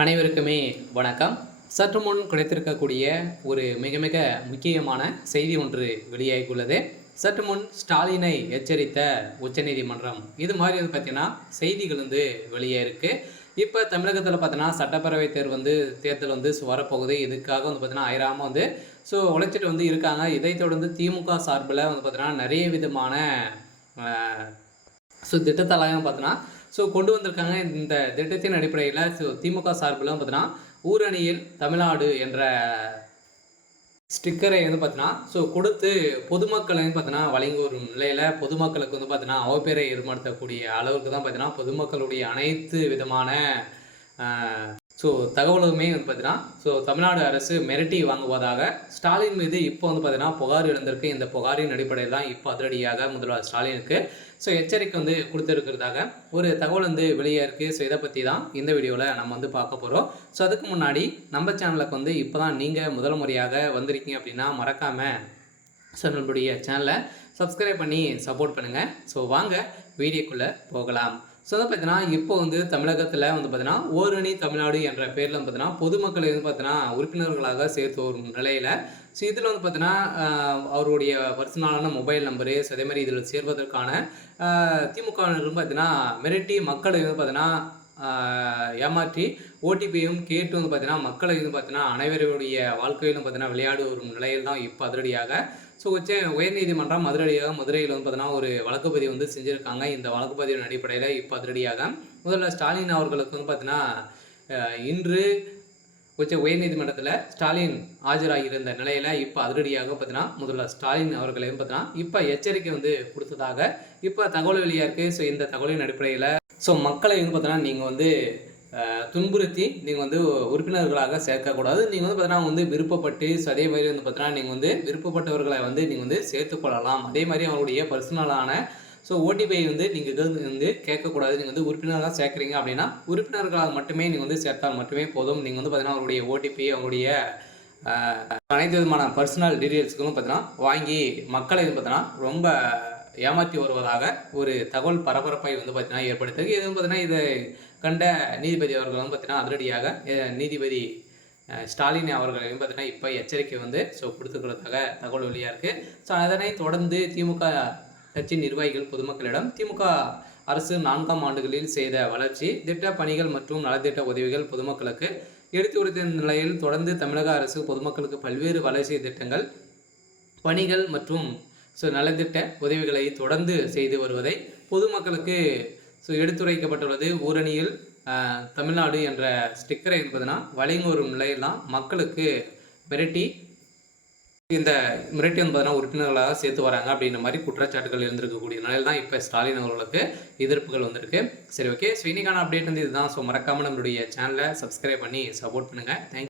அனைவருக்குமே வணக்கம். சற்று முன் கிடைத்திருக்கக்கூடிய ஒரு மிக மிக முக்கியமான செய்தி ஒன்று வெளியாகியுள்ளது. சற்று முன் ஸ்டாலினை எச்சரித்த உச்சநீதிமன்றம். இது மாதிரி வந்து பார்த்தீங்கன்னா செய்திகள் வந்து வெளியே இப்போ தமிழகத்தில் பார்த்தீங்கன்னா சட்டப்பேரவை தேர்தல் வந்து வரப்போகுது. இதுக்காக வந்து பார்த்தீங்கன்னா அயராமல் வந்து உழைச்சிட்டு வந்து இருக்காங்க. இதைத் தொடர்ந்து திமுக சார்பில் வந்து பார்த்தீங்கன்னா நிறைய விதமான திட்டத்தெல்லாம் பார்த்தீங்கன்னா கொண்டு வந்திருக்காங்க. இந்த திட்டத்தின் அடிப்படையில் திமுக சார்பில் பார்த்தீங்கன்னா ஊரணியில் தமிழ்நாடு என்ற ஸ்டிக்கரை வந்து பார்த்தீங்கன்னா கொடுத்து பொதுமக்களை பார்த்தீங்கன்னா வழங்கி ஒரு நிலையில் பொதுமக்களுக்கு வந்து பார்த்தீங்கன்னா அவப்பேரை ஏற்படுத்தக்கூடிய அளவுக்கு தான் பார்த்தீங்கன்னா பொதுமக்களுடைய அனைத்து விதமான தகவலுமே வந்து பார்த்தீங்கன்னா தமிழ்நாடு அரசு மிரட்டி வாங்குவதாக ஸ்டாலின் மீது இப்போ வந்து பார்த்தீங்கன்னா புகார் எழுந்திருக்கு. இந்த புகாரின் அடிப்படையில் தான் இப்போ அதிரடியாக முதல்வர் ஸ்டாலினுக்கு எச்சரிக்கை வந்து கொடுத்துருக்கிறதாக ஒரு தகவல் வந்து வெளியே இருக்குது. இதை பற்றி தான் இந்த வீடியோவில் நம்ம வந்து பார்க்க போகிறோம். அதுக்கு முன்னாடி நம்ம சேனலுக்கு வந்து இப்போ தான் நீங்கள் முதல் முறையாக வந்திருக்கீங்க அப்படின்னா மறக்காமல் நம்மளுடைய சேனலை சப்ஸ்கிரைப் பண்ணி சப்போர்ட் பண்ணுங்கள். வாங்க வீடியோக்குள்ளே போகலாம். அதை பார்த்தீங்கன்னா இப்போ வந்து தமிழகத்தில் வந்து பார்த்தீங்கன்னா ஓரணி தமிழ்நாடு என்ற பேரில் வந்து பார்த்தீங்கன்னா பொதுமக்களை வந்து பார்த்தீங்கன்னா உறுப்பினர்களாக சேர்த்து வரும் நிலையில் இதில் வந்து பார்த்தீங்கன்னா அவருடைய பர்சனலான மொபைல் நம்பரு அதே மாதிரி இதில் சேர்வதற்கான திமுகவினரும் பார்த்தீங்கன்னா மிரட்டி மக்களை வந்து பார்த்தீங்கன்னா ஏமாற்றி ஓடிபியும் கேட்டு வந்து பார்த்தீங்கன்னா மக்களை வந்து பார்த்தீங்கன்னா அனைவருடைய வாழ்க்கையிலும் பார்த்தீங்கன்னா விளையாடு வரும் நிலையில் தான் இப்போ அதிரடியாக உயர்நீதிமன்றம் மதுரையில் வந்து பார்த்தீங்கன்னா ஒரு வழக்கு பதிவு வந்து செஞ்சுருக்காங்க. இந்த வழக்கு பதிவின் அடிப்படையில் இப்போ அதிரடியாக முதல்ல ஸ்டாலின் அவர்களுக்கு வந்து பார்த்தீங்கன்னா இன்று உயர்நீதிமன்றத்தில் ஸ்டாலின் ஆஜராகியிருந்த நிலையில் இப்போ அதிரடியாக பார்த்தீங்கன்னா முதல்வர் ஸ்டாலின் அவர்களையும் பார்த்தீங்கன்னா இப்போ எச்சரிக்கை வந்து கொடுத்ததாக இப்போ தகவல் வெளியாக இருக்குது. இந்த தகவலின் அடிப்படையில் மக்களை வந்து பார்த்தீங்கன்னா நீங்கள் வந்து துன்புறுத்தி நீங்கள் வந்து உறுப்பினர்களாக சேர்க்கக்கூடாது. நீங்கள் வந்து பார்த்தீங்கன்னா வந்து விருப்பப்பட்டு அதே மாதிரி வந்து பார்த்தீங்கன்னா நீங்கள் வந்து விருப்பப்பட்டவர்களை வந்து நீங்கள் வந்து சேர்த்துக்கொள்ளலாம். அதே மாதிரி அவருடைய பர்சனலான ஓடிபிஐ வந்து நீங்கள் வந்து கேட்கக்கூடாது. நீங்கள் வந்து உறுப்பினர்களாக சேர்க்குறீங்க அப்படின்னா உறுப்பினர்களாக மட்டுமே நீங்கள் வந்து சேர்த்தால் மட்டுமே போதும். நீங்கள் வந்து பார்த்தீங்கன்னா அவருடைய ஓடிபி அவருடைய அனைத்து விதமான பர்சனல் டீட்டெயில்ஸ்களும் பார்த்தீங்கன்னா வாங்கி மக்களை வந்து பார்த்தீங்கன்னா ரொம்ப ஏமாற்றி வருவதாக ஒரு தகவல் பரபரப்பை வந்து பார்த்தீங்கன்னா ஏற்படுத்துது. இது வந்து பார்த்தீங்கன்னா இதை கண்ட நீதிபதி அவர்கள் வந்து பார்த்தீங்கன்னா அதிரடியாக நீதிபதி ஸ்டாலின் அவர்களையும் பார்த்தீங்கன்னா இப்போ எச்சரிக்கை வந்து கொடுத்துக்கிறதாக தகவல் வெளியாக இருக்குது. அதனை தொடர்ந்து திமுக கட்சி நிர்வாகிகள் பொதுமக்களிடம் திமுக அரசு 4ஆம் ஆண்டுகளில் செய்த வளர்ச்சி திட்ட பணிகள் மற்றும் நலத்திட்ட உதவிகள் பொதுமக்களுக்கு எடுத்து கொடுத்த நிலையில் தொடர்ந்து தமிழக அரசு பொதுமக்களுக்கு பல்வேறு வளர்ச்சி திட்டங்கள் பணிகள் மற்றும் நலத்திட்ட உதவிகளை தொடர்ந்து செய்து வருவதை பொதுமக்களுக்கு எடுத்துரைக்கப்பட்டுள்ளது. ஊரணியில் தமிழ்நாடு என்ற ஸ்டிக்கரை என்பதுனா வழங்கி வரும் நிலையெல்லாம் மக்களுக்கு மிரட்டி என்பதனா உறுப்பினர்களாக சேர்த்து வராங்க அப்படின்ற மாதிரி குற்றச்சாட்டுகள் இருந்திருக்கக்கூடிய நிலையில் தான் இப்போ ஸ்டாலின் அவர்களுக்கு எதிர்ப்புகள் வந்திருக்கு. சரி, ஓகே. இன்னைக்கான அப்டேட் வந்து இதுதான். மறக்காமல் நம்மளுடைய சேனலை சப்ஸ்கிரைப் பண்ணி சப்போர்ட் பண்ணுங்கள். தேங்க்யூ.